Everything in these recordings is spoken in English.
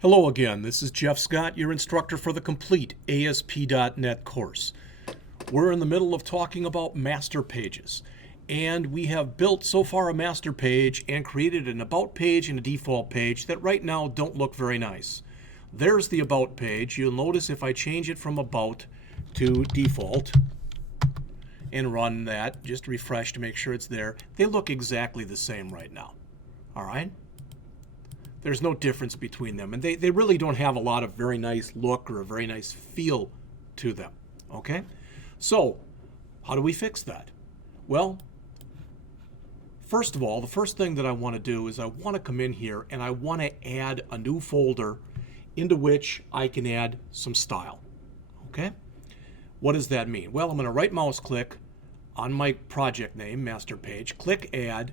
Hello again, this is Jeff Scott, your instructor for the complete ASP.NET course. We're in the middle of talking about master pages, and we have built so far a master page and created an about page and a default page that right now don't look very nice. There's the about page. You'll notice if I change it from about to default and run that, just refresh to make sure it's there, they look exactly the same right now. All right? There's no difference between them, and they really don't have a lot of very nice look or a very nice feel to them. Okay? So, how do we fix that? Well, first of all, the first thing that I want to do is I want to come in here and I want to add a new folder into which I can add some style. Okay? What does that mean? Well, I'm going to right mouse click on my project name, master page, click add,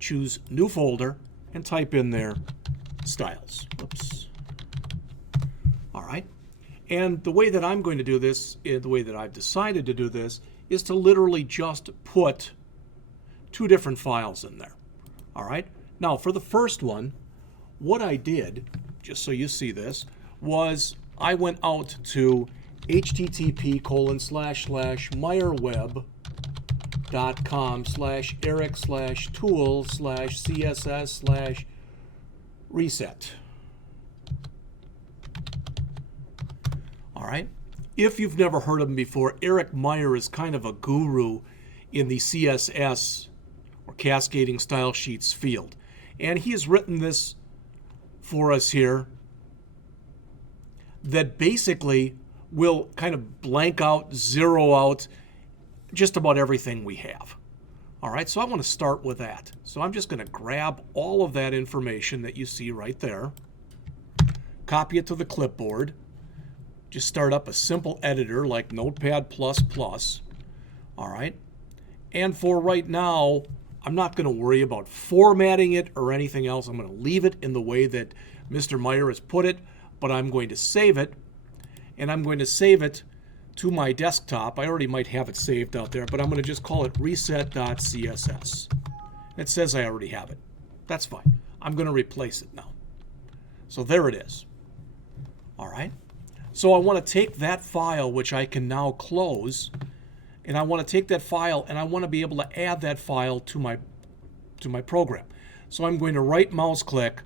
choose new folder, and type in there styles. Oops. All right. And the way that I'm going to do this, the way that I've decided to do this, is to literally just put two different files in there. All right. Now, for the first one, what I did, just so you see this, was I went out to http://meierweb.com/eric/tool/css/reset. All right. If you've never heard of him before, Eric Meier is kind of a guru in the CSS or cascading style sheets field. And he has written this for us here that basically will kind of blank out, zero out just about everything we have. All right, so I want to start with that. So I'm just going to grab all of that information that you see right there, copy it to the clipboard, just start up a simple editor like Notepad++. All right, and for right now, I'm not going to worry about formatting it or anything else. I'm going to leave it in the way that Mr. Meier has put it, but I'm going to save it, and I'm going to save it to my desktop. I already might have it saved out there, but I'm going to just call it reset.css. It says I already have it. That's fine. I'm going to replace it now. So there it is. All right. So I want to take that file, which I can now close, and I want to take that file and I want to be able to add that file to my program. So I'm going to right mouse click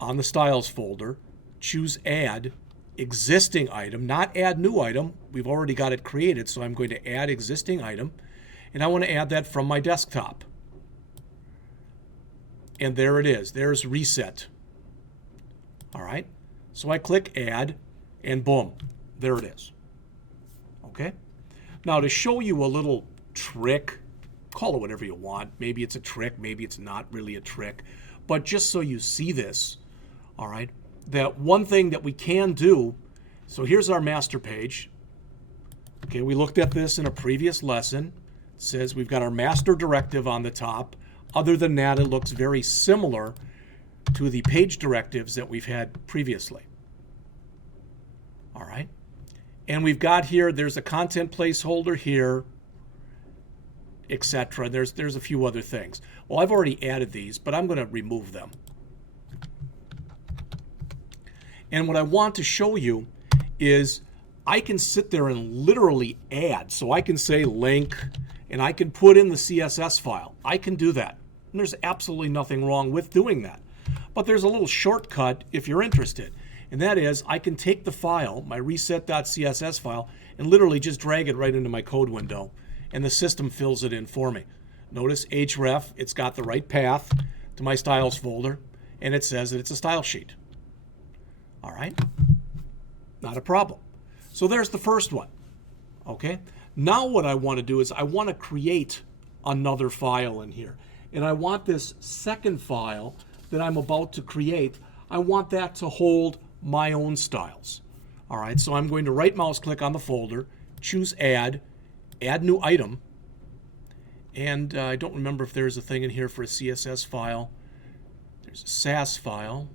on the styles folder, choose add existing item, not add new item. We've already got it created, so I'm going to add existing item, and I want to add that from my desktop. And there it is. There's reset. All right. So I click add, and boom, there it is. Okay. Now to show you a little trick, call it whatever you want. Maybe it's a trick, maybe it's not really a trick, but just so you see this, all right, that one thing that we can do, so here's our master page. Okay, we looked at this in a previous lesson. It says we've got our master directive on the top. Other than that, it looks very similar to the page directives that we've had previously. All right. And we've got here, there's a content placeholder here, etc. There's a few other things. Well, I've already added these, but I'm going to remove them. And what I want to show you is I can sit there and literally add. So I can say link, and I can put in the CSS file. I can do that. And there's absolutely nothing wrong with doing that. But there's a little shortcut if you're interested. And that is I can take the file, my reset.css file, and literally just drag it right into my code window. And the system fills it in for me. Notice href, it's got the right path to my styles folder, and it says that it's a style sheet. All right, not a problem. So there's the first one. Okay, now what I want to do is I want to create another file in here. And I want this second file that I'm about to create, I want that to hold my own styles. All right, so I'm going to right mouse click on the folder, choose add new item, and I don't remember if there's a thing in here for a CSS file. There's a SAS file.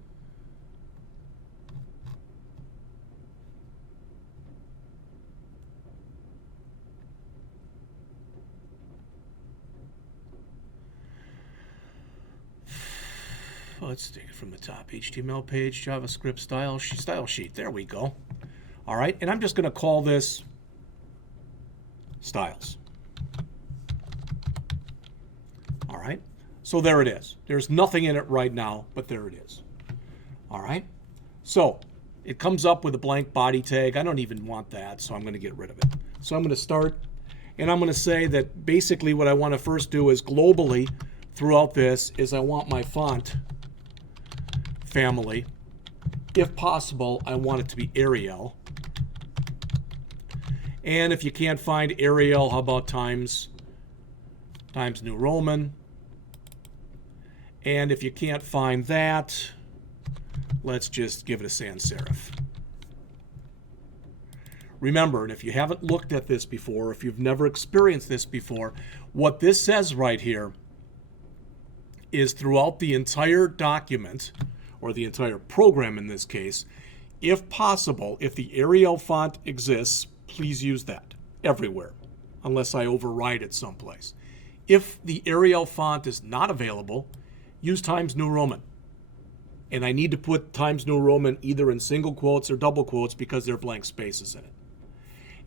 let's take it from the top. HTML page, JavaScript style sheet. There we go. All right, and I'm just going to call this styles. All right, so there it is. There's nothing in it right now, but there it is. All right, so it comes up with a blank body tag. I don't even want that, so I'm going to get rid of it. So I'm going to start, and I'm going to say that basically what I want to first do is globally throughout this is I want my font family. If possible, I want it to be Arial. And if you can't find Arial, how about Times New Roman? And if you can't find that, let's just give it a sans serif. Remember, and if you haven't looked at this before, if you've never experienced this before, what this says right here is throughout the entire document, or the entire program in this case, if possible, if the Arial font exists, please use that everywhere, unless I override it someplace. If the Arial font is not available, use Times New Roman. And I need to put Times New Roman either in single quotes or double quotes because there are blank spaces in it.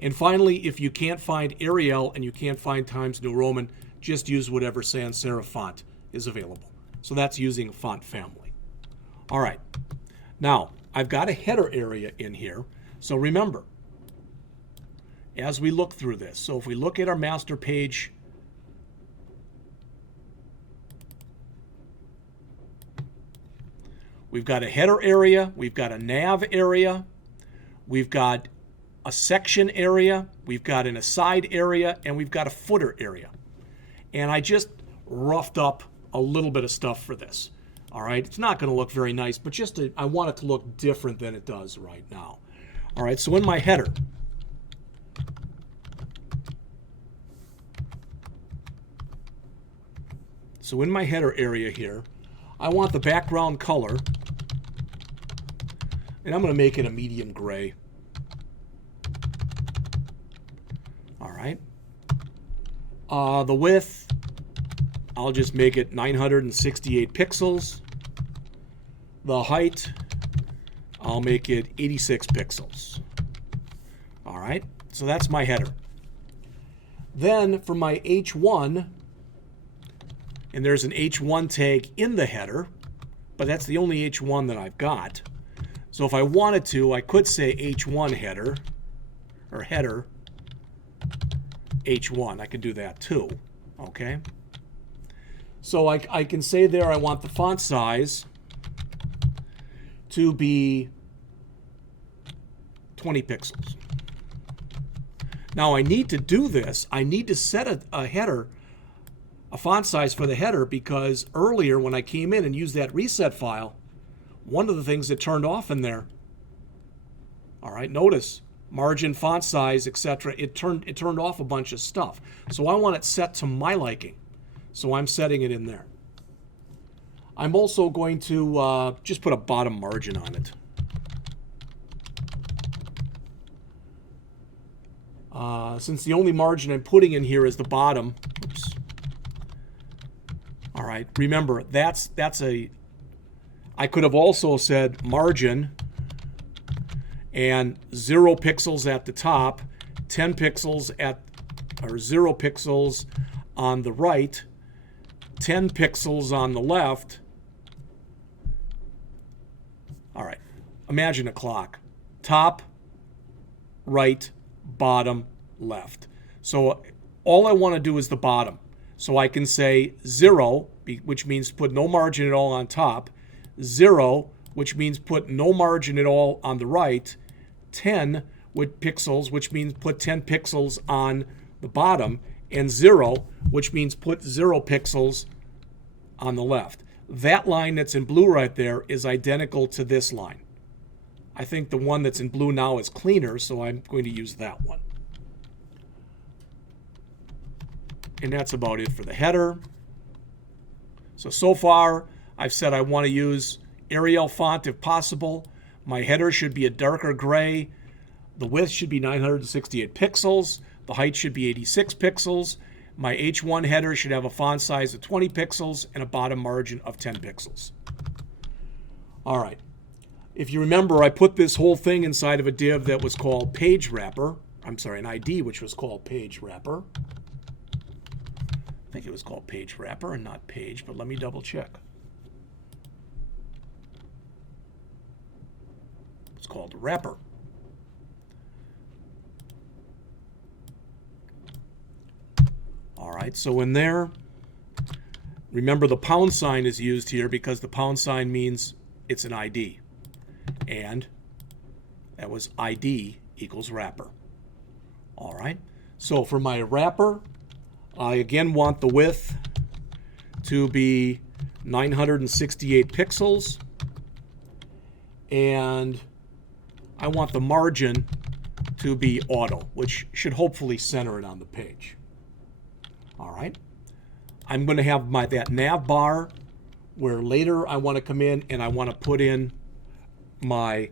And finally, if you can't find Arial and you can't find Times New Roman, just use whatever sans serif font is available. So that's using a font family. All right. Now, I've got a header area in here. So remember, as we look through this, so if we look at our master page, we've got a header area, we've got a nav area, we've got a section area, we've got an aside area, and we've got a footer area. And I just roughed up a little bit of stuff for this. All right, it's not going to look very nice, but I want it to look different than it does right now. All right, so in my header, area here, I want the background color, and I'm going to make it a medium gray. All right. The width, I'll just make it 968 pixels. The height, I'll make it 86 pixels. All right, so that's my header. Then for my H1, and there's an H1 tag in the header, but that's the only H1 that I've got. So if I wanted to, I could say H1 header, or header H1. I could do that too, okay? So I can say there I want the font size to be 20 pixels. Now I need to do this. I need to set a header, a font size for the header, because earlier when I came in and used that reset file, one of the things that turned off in there, all right, notice margin, font size, etc. It turned off a bunch of stuff. So I want it set to my liking. So I'm setting it in there. I'm also going to just put a bottom margin on it. Since the only margin I'm putting in here is the bottom. Oops. All right, remember, I could have also said margin and 0 pixels at the top, 10 pixels or 0 pixels on the right, 10 pixels on the left. All right, imagine a clock. Top, right, bottom, left. So all I want to do is the bottom. So I can say 0, which means put no margin at all on top, 0, which means put no margin at all on the right, 10 with pixels, which means put 10 pixels on the bottom, and 0, which means put 0 pixels on the left. That line that's in blue right there is identical to this line. I think the one that's in blue now is cleaner, so I'm going to use that one. And that's about it for the header. So far, I've said I want to use Arial font if possible. My header should be a darker gray. The width should be 968 pixels. The height should be 86 pixels. My H1 header should have a font size of 20 pixels and a bottom margin of 10 pixels. All right. If you remember, I put this whole thing inside of a div that was called page wrapper. I'm sorry, an ID which was called page wrapper. I think it was called page wrapper and not page, but let me double check. It's called wrapper. All right, so in there, remember the pound sign is used here because the pound sign means it's an ID. And that was ID equals wrapper. All right, so for my wrapper, I again want the width to be 968 pixels, and I want the margin to be auto, which should hopefully center it on the page. All right, I'm going to have that nav bar where later I want to come in and I want to put in my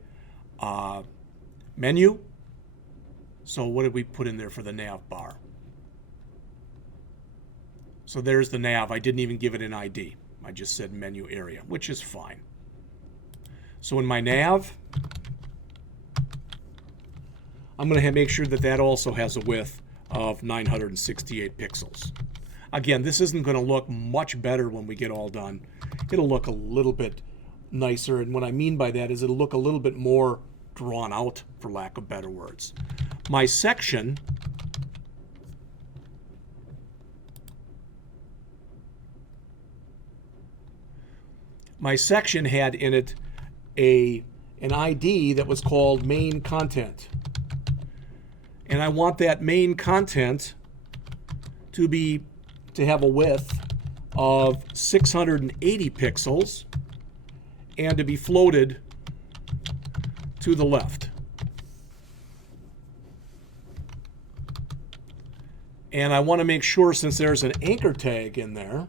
menu. So what did we put in there for the nav bar? So there's the nav. I didn't even give it an ID. I just said menu area, which is fine. So in my nav, I'm going to make sure that that also has a width of 968 pixels. Again, this isn't going to look much better when we get all done. It'll look a little bit nicer, and what I mean by that is it'll look a little bit more drawn out, for lack of better words. My section had in it an ID that was called main content. And I want that main content to have a width of 680 pixels and to be floated to the left. And I want to make sure, since there's an anchor tag in there,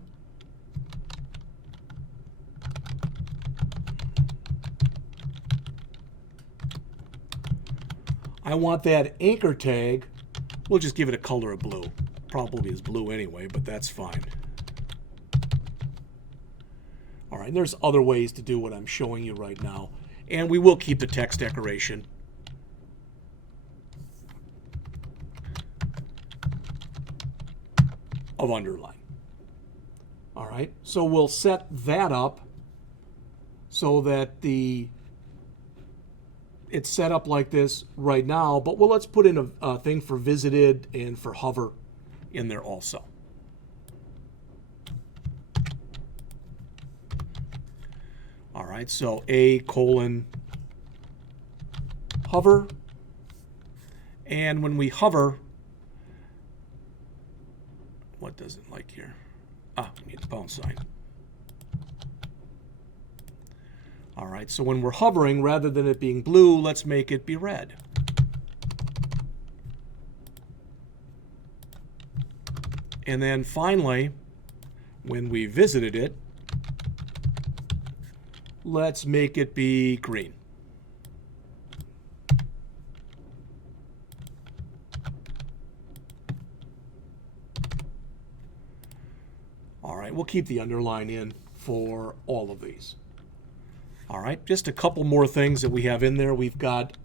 I want that anchor tag, we'll just give it a color of blue. Probably is blue anyway, but that's fine. All right, and there's other ways to do what I'm showing you right now. And we will keep the text decoration. Of underline. All right, so we'll set that up so that it's set up like this right now, but let's put in a thing for visited and for hover in there also. All right, so a:\hover, and when we hover, what does it like here? We need the pound sign. All right, so when we're hovering, rather than it being blue, let's make it be red. And then finally, when we visited it, let's make it be green. All right, we'll keep the underline in for all of these. All right, just a couple more things that we have in there. We've got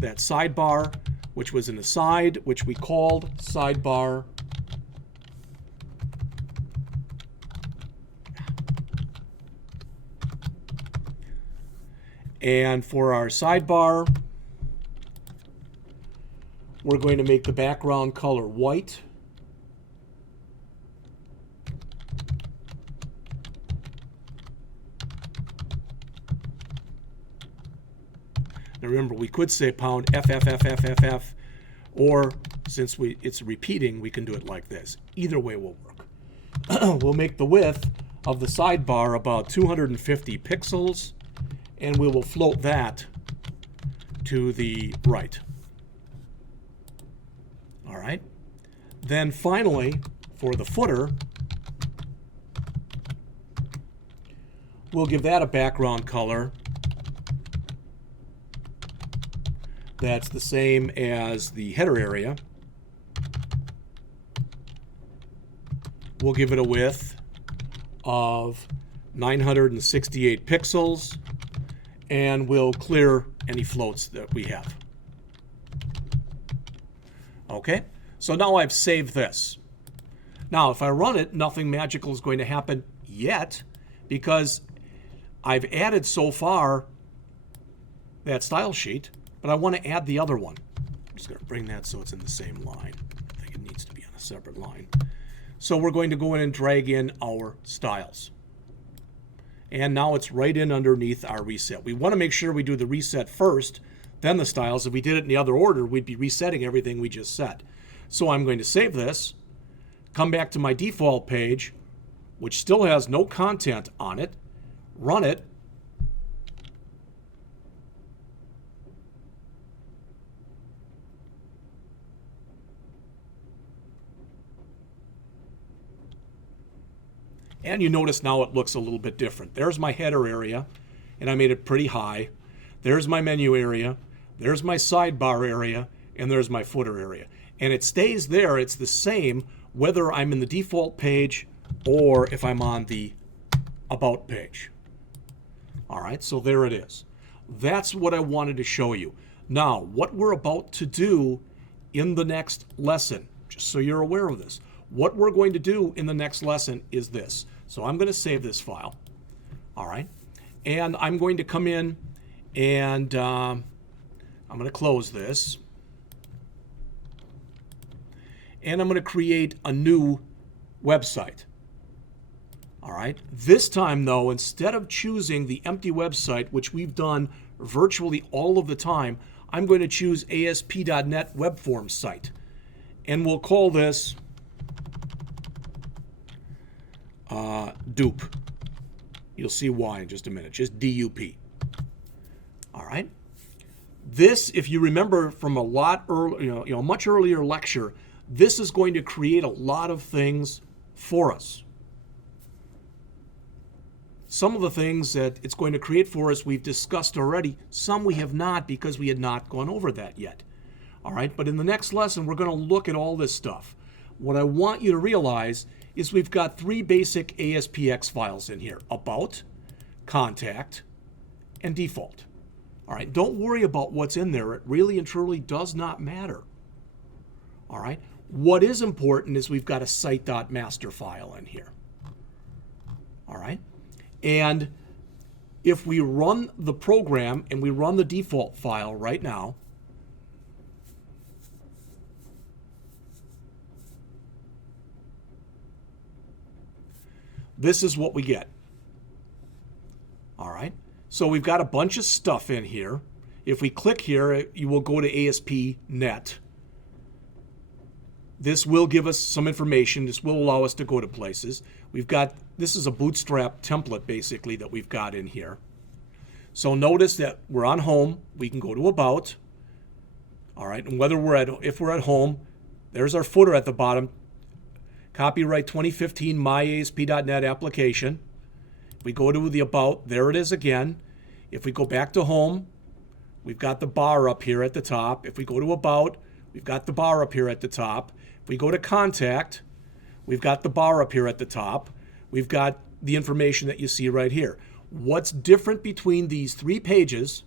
that sidebar, which was an aside, which we called sidebar. And for our sidebar, we're going to make the background color white. Now remember, we could say pound FFFFFF, or since it's repeating, we can do it like this. Either way will work. We'll make the width of the sidebar about 250 pixels, and we will float that to the right. All right. Then finally, for the footer, we'll give that a background color that's the same as the header area. We'll give it a width of 968 pixels, and we'll clear any floats that we have. Okay, so now I've saved this. Now, if I run it, nothing magical is going to happen yet because I've added so far that style sheet, but I want to add the other one. I'm just going to bring that so it's in the same line. I think it needs to be on a separate line. So we're going to go in and drag in our styles. And now it's right in underneath our reset. We want to make sure we do the reset first, then the styles. If we did it in the other order, we'd be resetting everything we just set. So I'm going to save this, come back to my default page, which still has no content on it, run it, and you notice now it looks a little bit different. There's my header area, and I made it pretty high. There's my menu area. There's my sidebar area, and there's my footer area. And it stays there. It's the same whether I'm in the default page or if I'm on the About page. All right, so there it is. That's what I wanted to show you. Now, what we're about to do in the next lesson, just so you're aware of this, what we're going to do in the next lesson is this. So I'm going to save this file. All right, and I'm going to come in and I'm going to close this. And I'm going to create a new website. All right. This time, though, instead of choosing the empty website, which we've done virtually all of the time, I'm going to choose ASP.NET Web Forms site. And we'll call this dupe. You'll see why in just a minute. Just DUP. All right. This, if you remember from a lot earlier, much earlier lecture, this is going to create a lot of things for us. Some of the things that it's going to create for us we've discussed already. Some we have not because we had not gone over that yet. All right, but in the next lesson, we're going to look at all this stuff. What I want you to realize is we've got three basic ASPX files in here: About, Contact, and Default. All right, don't worry about what's in there. It really and truly does not matter. All right, what is important is we've got a site.master file in here. All right, and if we run the program and we run the default file right now, this is what we get. All right, so we've got a bunch of stuff in here. If we click here, you will go to ASP.NET. This will give us some information. This will allow us to go to places. We've got, this is a bootstrap template basically that we've got in here. So notice that we're on home. We can go to About. All right, and if we're at home, there's our footer at the bottom. Copyright 2015 MyASP.NET application. We go to the About, there it is again. If we go back to home, we've got the bar up here at the top. If we go to About, we've got the bar up here at the top. If we go to Contact, we've got the bar up here at the top. We've got the information that you see right here. What's different between these three pages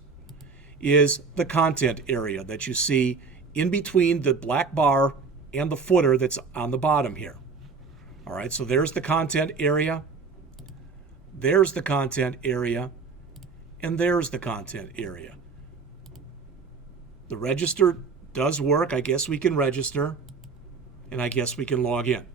is the content area that you see in between the black bar and the footer that's on the bottom here. All right, so there's the content area, there's the content area, and there's the content area. The register does work. I guess we can register, and I guess we can log in.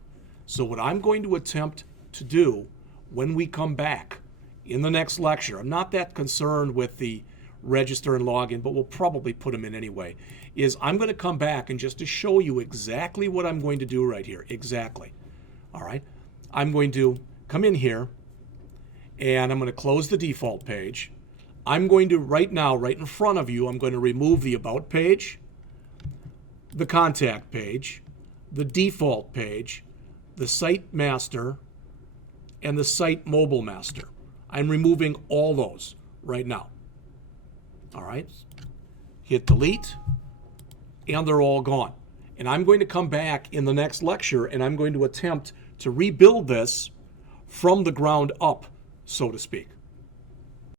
So what I'm going to attempt to do when we come back in the next lecture, I'm not that concerned with the register and login, but we'll probably put them in anyway, is I'm going to come back and just to show you exactly what I'm going to do right here. Exactly. All right. I'm going to come in here and I'm going to close the default page. I'm going to right now, right in front of you, I'm going to remove the About page, the Contact page, the Default page, the Site Master, and the Site Mobile Master. I'm removing all those right now. All right. Hit delete, and they're all gone. And I'm going to come back in the next lecture and I'm going to attempt to rebuild this from the ground up, so to speak.